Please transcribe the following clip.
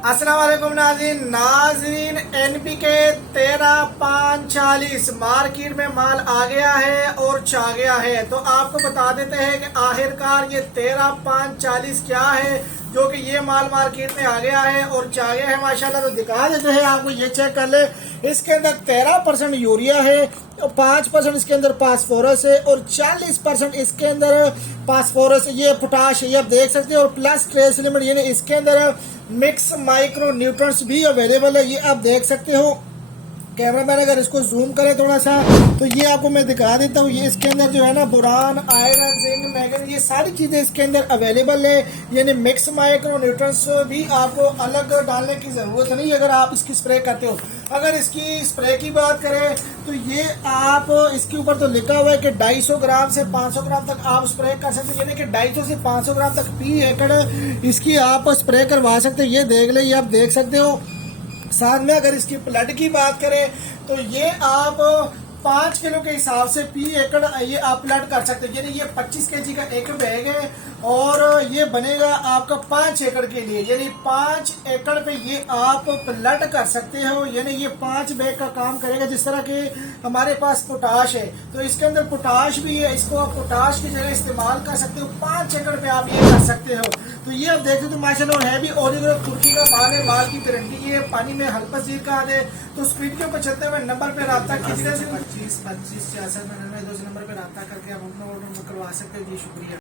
अस्सलाम वालेकुम नाज़रीन NPK 13,540 मार्केट में माल आ गया है और चा गया है। तो आपको बता देते हैं कि आखिरकार ये 13,540 क्या है, जो कि ये माल मार्केट में आ गया है और चा गया है माशाल्लाह। तो दिखा देते हैं आपको, ये चेक कर ले। इसके अंदर 13% यूरिया है, 5% इसके अंदर फास्फोरस है और 40% इसके अंदर फास्फोरस, ये पोटाश है, ये आप देख सकते हो। और प्लस ट्रेस एलिमेंट यानी इसके अंदर मिक्स माइक्रो न्यूट्रंस भी अवेलेबल है, ये आप देख सकते हो। कैमरामैन अगर इसको जूम करे थोड़ा सा तो ये आपको मैं दिखा देता हूँ। ये इसके अंदर जो है ना बोरान, आयरन, जिंक, मैग्नीज, ये सारी चीजें इसके अंदर अवेलेबल है। यानी मिक्स माइक्रो न्यूट्रंस भी आपको अलग डालने की जरूरत नहीं अगर आप इसकी स्प्रे करते हो। अगर इसकी स्प्रे की बात करें तो ये आप इसके ऊपर तो लिखा हुआ है कि 250 ग्राम से 500 ग्राम तक आप स्प्रे कर सकते हो। यानी कि 250 से 500 ग्राम तक फी एकड़ इसकी आप स्प्रे करवा सकते हो। ये देख ले, ये आप देख सकते हो। साथ में अगर इसकी प्लट की बात करें तो ये आप 5 किलो के हिसाब से फी एकड़ ये आप प्लट कर सकते हैं। यानी ये 25 केजी का एक बैग है और ये बनेगा आपका 5 एकड़ के लिए। यानी 5 एकड़ पे ये आप प्लट कर सकते हो। यानी ये 5 बैग का काम करेगा। जिस तरह के हमारे पास पोटाश है तो इसके अंदर पोटाश भी है, इसको आप पोटाश की जगह इस्तेमाल कर सकते हो। 5 एकड़ पे आप ये कर सकते हो। तो ये आप देख सकते हो माशाल्लाह है भी ओरिजिनल तुर्की का माल है। माल की गारंटी ये पानी में हल्का जीर का है। तो स्क्रीन के ऊपर चलते हुए नंबर पे रब्ता कीजिए 25 25 66 99 2 नंबर पे रब्ता करके आप अपना ऑर्डर करवा सकते हो जी। शुक्रिया।